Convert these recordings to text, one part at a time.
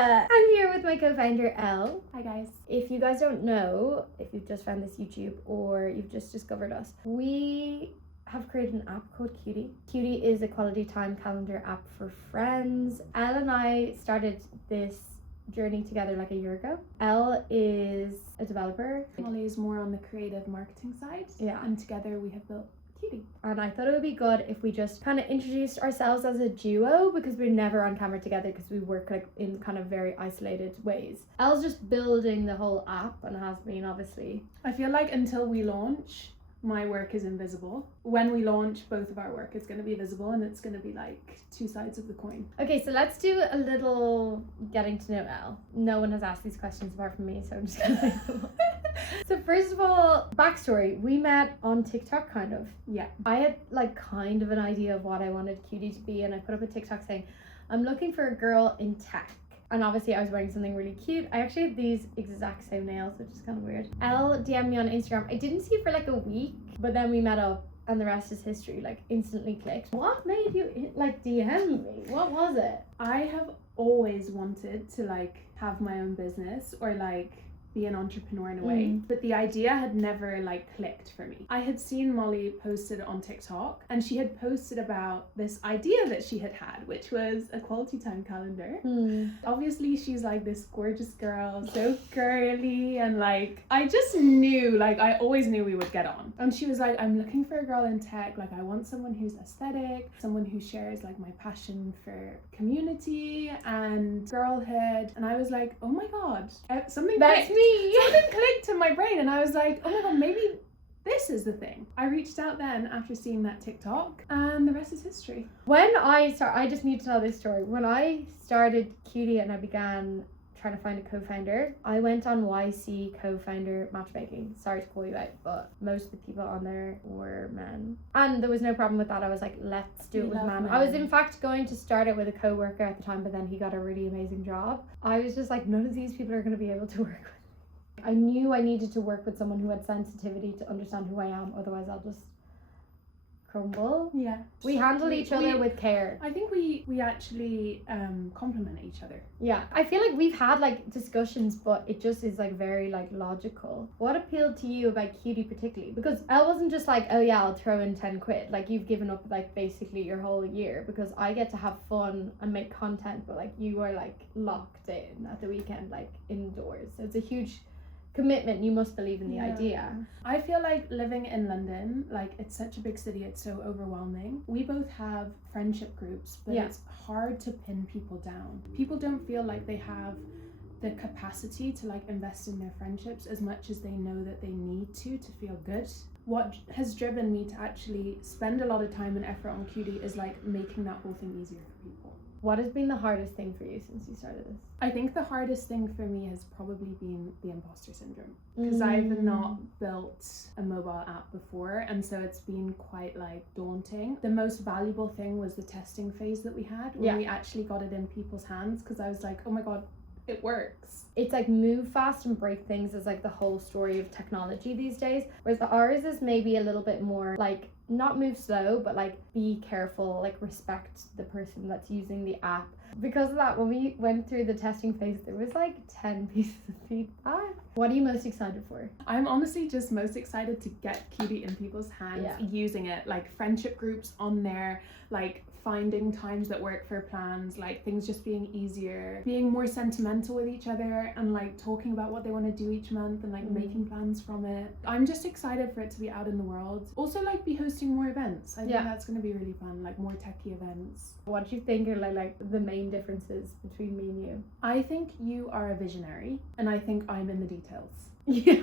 I'm here with my co-founder Elle. Hi guys. If you guys don't know, if you've just found this YouTube or you've just discovered us, we have created an app called Quti. Quti is a quality time calendar app for friends. Elle and I started this journey together like a year ago. Elle is a developer. Molly is more on the creative marketing side. Yeah. And together we have built Quti. And I thought it would be good if we just kind of introduced ourselves as a duo, because we're never on camera together because we work like in kind of very isolated ways. Elle's just building the whole app and has been, obviously. I feel like until we launch, my work is invisible. When we launch, both of our work is going to be visible, and it's going to be like two sides of the coin. Okay, so let's do a little getting to know Elle. No one has asked these questions apart from me, so I'm just going to make them up. So first of all, backstory. We met on TikTok, kind of. Yeah. I had like kind of an idea of what I wanted Quti to be, and I put up a TikTok saying, I'm looking for a girl in tech. And obviously I was wearing something really cute. I actually had these exact same nails, which is kind of weird. Elle DM'd me on Instagram. I didn't see it for like a week, but then we met up and the rest is history, like instantly clicked. What made you like DM me? What was it? I have always wanted to like have my own business or like be an entrepreneur in a way, but the idea had never like clicked for me. I had seen Molly posted on TikTok, and she had posted about this idea that she had, which was a quality time calendar. Obviously she's like this gorgeous girl, so girly, and like I just knew, like I always knew we would get on. And she was like, I'm looking for a girl in tech, like I want someone who's aesthetic, someone who shares like my passion for community and girlhood. And I was like, oh my god, something clicked in my brain, and I was like, oh my god, maybe this is the thing. I reached out then after seeing that TikTok, and the rest is history. When I just need to tell this story. When I started Quti and I began trying to find a co-founder, I went on YC co-founder matchmaking. Sorry to call you out, but most of the people on there were men, and there was no problem with that. I was like, let's do it with men. I was in fact going to start it with a co-worker at the time, but then he got a really amazing job. I was just like, none of these people are going to be able to work with. I knew I needed to work with someone who had sensitivity to understand who I am, otherwise I'll just crumble. Yeah. We handle each other with care. I think we actually complement each other. Yeah. I feel like we've had like discussions, but it just is like very like logical. What appealed to you about Quti particularly? Because Elle wasn't just like, oh yeah, I'll throw in 10 quid. Like you've given up like basically your whole year, because I get to have fun and make content, but like you are like locked in at the weekend, like indoors. So it's a huge commitment. You must believe in the idea. I feel like living in London, like it's such a big city, it's so overwhelming. We both have friendship groups, but it's hard to pin people down. People don't feel like they have the capacity to like invest in their friendships as much as they know that they need to feel good. What has driven me to actually spend a lot of time and effort on Quti is like making that whole thing easier for people. What has been the hardest thing for you since you started this? I think the hardest thing for me has probably been the imposter syndrome, because I've not built a mobile app before, and so it's been quite like daunting. The most valuable thing was the testing phase that we had when we actually got it in people's hands, because I was like, oh my god, it works. It's like move fast and break things is like the whole story of technology these days, whereas ours is maybe a little bit more like not move slow, but like be careful, like respect the person that's using the app. Because of that, when we went through the testing phase, there was like 10 pieces of feedback. What are you most excited for? I'm honestly just most excited to get Quti in people's hands, using it, like friendship groups on there, like finding times that work for plans, like things just being easier, being more sentimental with each other, and like talking about what they want to do each month and like making plans from it. I'm just excited for it to be out in the world. Also like be hosting more events. I think that's going to be really fun, like more techie events. What do you think are like the main differences between me and you? I think you are a visionary, and I think I'm in the details. Yeah.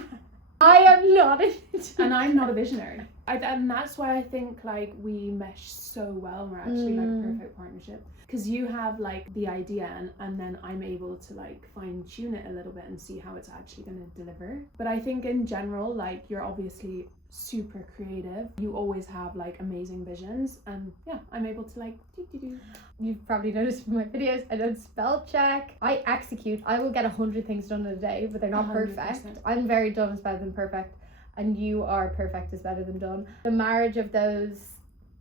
I am not a and I'm not a visionary. And that's why I think like we mesh so well. We're actually like a perfect partnership, because you have like the idea, and then I'm able to like fine tune it a little bit and see how it's actually going to deliver. But I think in general, like you're obviously super creative. You always have like amazing visions, and I'm able to like do. You've probably noticed from my videos, I don't spell check. I execute. I will get 100 things done in a day, but they're not 100%. Perfect. I'm very done is better than perfect, and you are perfect is better than done. The marriage of those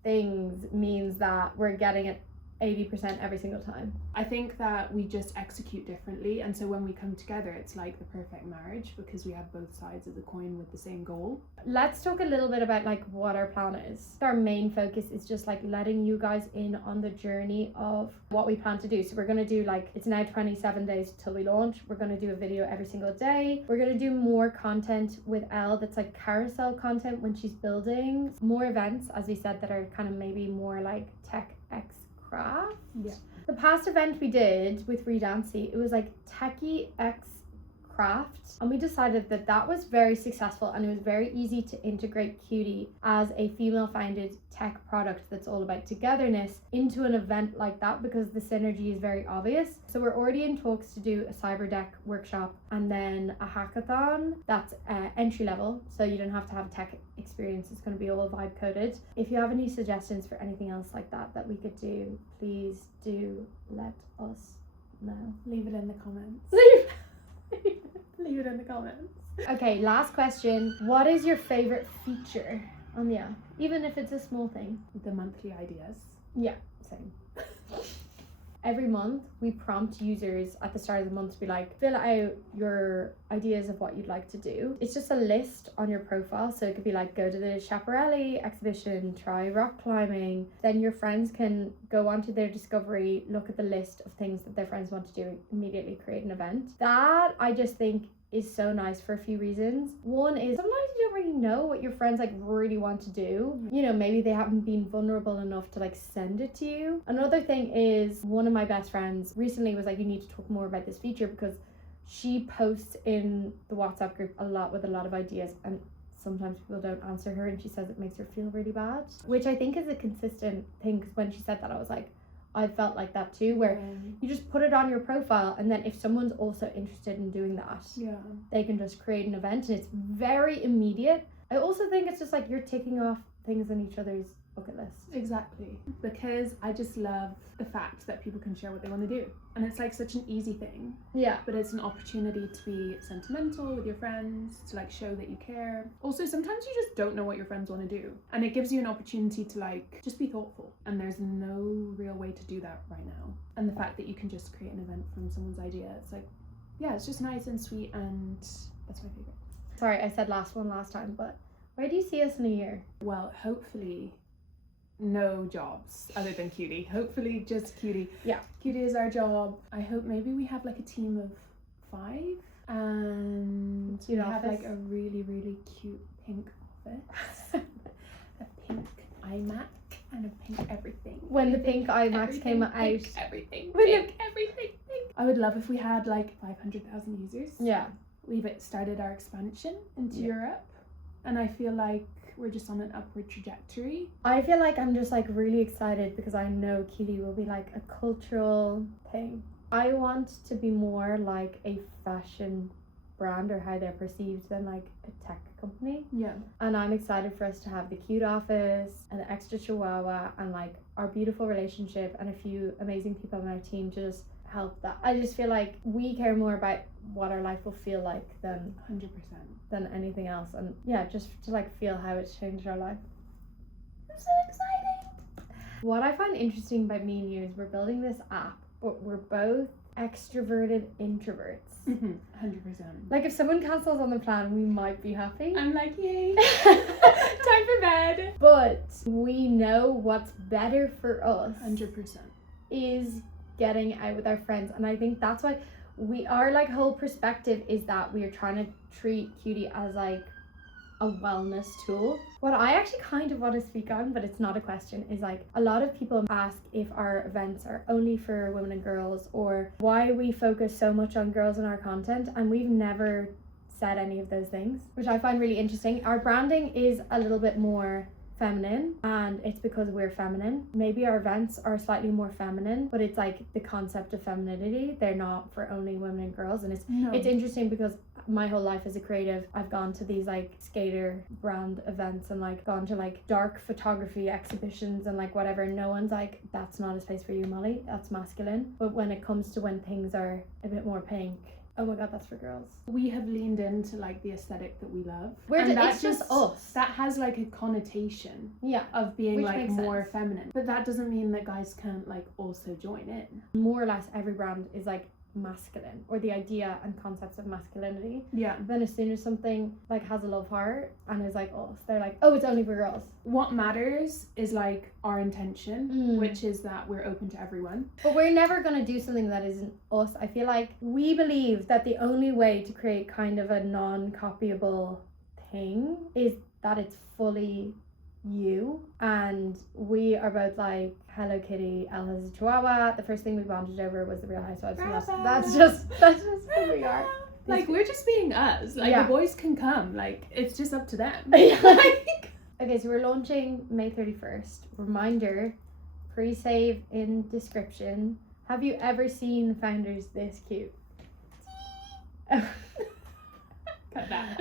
things means that we're getting it 80% every single time. I think that we just execute differently, and so when we come together it's like the perfect marriage because we have both sides of the coin with the same goal. Let's talk a little bit about like what our plan is. Our main focus is just like letting you guys in on the journey of what we plan to do. So we're going to do like, it's now 27 days till we launch. We're going to do a video every single day. We're going to do more content with Elle that's like carousel content when she's building, more events as we said that are kind of maybe more like tech x craft. Yeah. The past event we did with Redancy, it was like techie x craft, and we decided that that was very successful and it was very easy to integrate Quti as a female founded tech product that's all about togetherness into an event like that because the synergy is very obvious. So we're already in talks to do a cyber deck workshop and then a hackathon that's entry level, so you don't have to have a tech experience. It's going to be all vibe coded. If you have any suggestions for anything else like that we could do, please do let us know. Leave it in the comments. Leave it in the comments. Okay, last question. What is your favorite feature on the app? Even if it's a small thing. The monthly ideas. Yeah, same. Every month we prompt users at the start of the month to be like, fill out your ideas of what you'd like to do. It's just a list on your profile, so it could be like, go to the Schiaparelli exhibition, try rock climbing. Then your friends can go onto their discovery, look at the list of things that their friends want to do, immediately create an event. That I just think is so nice for a few reasons. One is sometimes you don't really know what your friends like really want to do. You know, maybe they haven't been vulnerable enough to like send it to you. Another thing is, one of my best friends recently was like, you need to talk more about this feature because she posts in the WhatsApp group a lot with a lot of ideas and sometimes people don't answer her and she says it makes her feel really bad, which I think is a consistent thing because when she said that I was like, I felt like that too, where you just put it on your profile and then if someone's also interested in doing that, they can just create an event and it's very immediate. I also think it's just like you're ticking off things on each other's bucket list. Exactly. Because I just love the fact that people can share what they want to do. And it's like such an easy thing. Yeah. But it's an opportunity to be sentimental with your friends, to like show that you care. Also, sometimes you just don't know what your friends want to do. And it gives you an opportunity to like just be thoughtful. And there's no real way to do that right now. And the fact that you can just create an event from someone's idea, it's like, yeah, it's just nice and sweet and that's my favorite. Sorry, I said last time, but where do you see us in a year? Well, hopefully no jobs other than Quti. Hopefully just Quti. Yeah. Quti is our job. I hope maybe we have like a team of 5 and we have like a really, really cute pink office. A pink iMac and a pink everything. When the pink iMacs came out. Everything. Pink. I would love if we had like 500,000 users. Yeah. We've started our expansion into Europe and I feel like we're just on an upward trajectory. I feel like I'm just like really excited because I know Quti will be like a cultural thing. I want to be more like a fashion brand or how they're perceived than like a tech company. Yeah. And I'm excited for us to have the cute office and the extra chihuahua and like our beautiful relationship and a few amazing people on our team to just help that. I just feel like we care more about what our life will feel like than 100%. Than anything else, and yeah, just to like feel how it's changed our life. I'm so excited. What I find interesting about me and you is we're building this app, but we're both extroverted introverts. 100%. Like if someone cancels on the plan, we might be happy. I'm like, yay. Time for bed. But we know what's better for us 100% is getting out with our friends, and I think that's why our like whole perspective is that we are trying to treat Quti as like a wellness tool. What I actually kind of want to speak on, but it's not a question, is like a lot of people ask if our events are only for women and girls or why we focus so much on girls in our content, and we've never said any of those things, which I find really interesting. Our branding is a little bit more feminine and it's because we're feminine. Maybe our events are slightly more feminine, but it's like the concept of femininity, they're not for only women and girls. And it's interesting because my whole life as a creative, I've gone to these like skater brand events and like gone to like dark photography exhibitions and like whatever. No one's like, that's not a space for you, Molly, that's masculine. But when it comes to when things are a bit more pink, Oh my god, that's for girls. We have leaned into like the aesthetic that we love. It's just us. That has like a connotation Yeah. of being Which like makes more sense. feminine. But that doesn't mean that guys can't like also join in. More or less every brand is like masculine, or the idea and concepts of masculinity. Yeah. Then as soon as something like has a love heart and is like us, they're like, oh, it's only for girls. What matters is like our intention, which is that we're open to everyone. But we're never going to do something that isn't us. I feel like we believe that the only way to create kind of a non-copyable thing is that it's fully you. And we are both like, Hello Kitty, Elle has a chihuahua. The first thing we bonded over was the Real Housewives. So that's just who we are. Like, we're just being us. Like, Yeah. the boys can come. Like, it's just up to them. Like, okay, so we're launching May 31st. Reminder, pre-save in description. Have you ever seen founders this cute? Cut that.